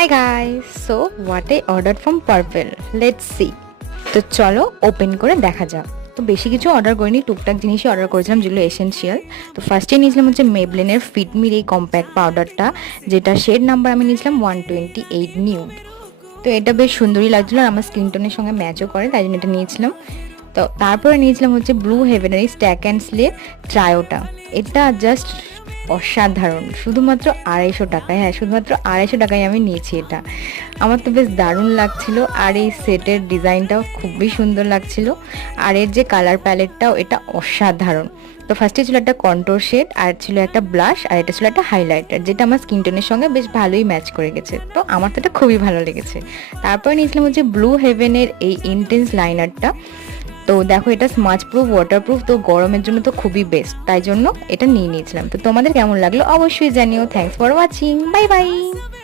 Hi guys, so what I ordered from Purple. Let's see. তো চলো open করে দেখা যাক। তো বেশি কিছু অর্ডার করিনি, টুকটাক জিনিসই অর্ডার করেছিলাম যেগুলো এসেনশিয়াল। তো ফার্স্টে নিয়েছিলাম হচ্ছে মেবলিনের ফিটমির এই কম্প্যাক্ট পাউডারটা, যেটা শেড নাম্বার আমি নিয়েছিলাম 128 নিউড। তো এটা বেশ সুন্দরই লাগছিলো আর আমার স্কিন টোনের সঙ্গে ম্যাচও করে, তাই জন্য এটা নিয়েছিলাম। তো তারপরে নিয়েছিলাম হচ্ছে ব্লু হেভেনের স্ট্যাক অ্যান্ড স্লে ট্রায়োটা। এটা জাস্ট অসাধারণ, শুধুমাত্র 250 টাকায়। হ্যাঁ, শুধুমাত্র 250 টাকায় আমি নিয়েছি এটা। আমার তো বেশ দারুণ লাগছিল, আর এই সেটের ডিজাইনটাও খুবই সুন্দর লাগছিল, আর এর যে কালার প্যালেটটাও এটা অসাধারণ। তো ফার্স্টে ছিল একটা কন্ট্রোর শেড, আর ছিল একটা ব্লাশ, আর এটা ছিল একটা হাইলাইটার, যেটা আমার স্কিন টোনের সঙ্গে বেশ ভালোই ম্যাচ করে গেছে। তো আমার তো এটা খুবই ভালো লেগেছে। তারপরে নিয়েছিলাম হচ্ছে ব্লু হেভেনের এই ইন্টেন্স লাইনারটা। তো দেখো, এটা স্মাচ প্রুফ, ওয়াটারপ্রুফ, তো গরমের জন্য তো খুবই বেস্ট, তাই জন্য এটা নিয়ে নিয়েছিলাম। তো তোমাদের কেমন লাগলো অবশ্যই জানিও। Thanks for watching, bye bye.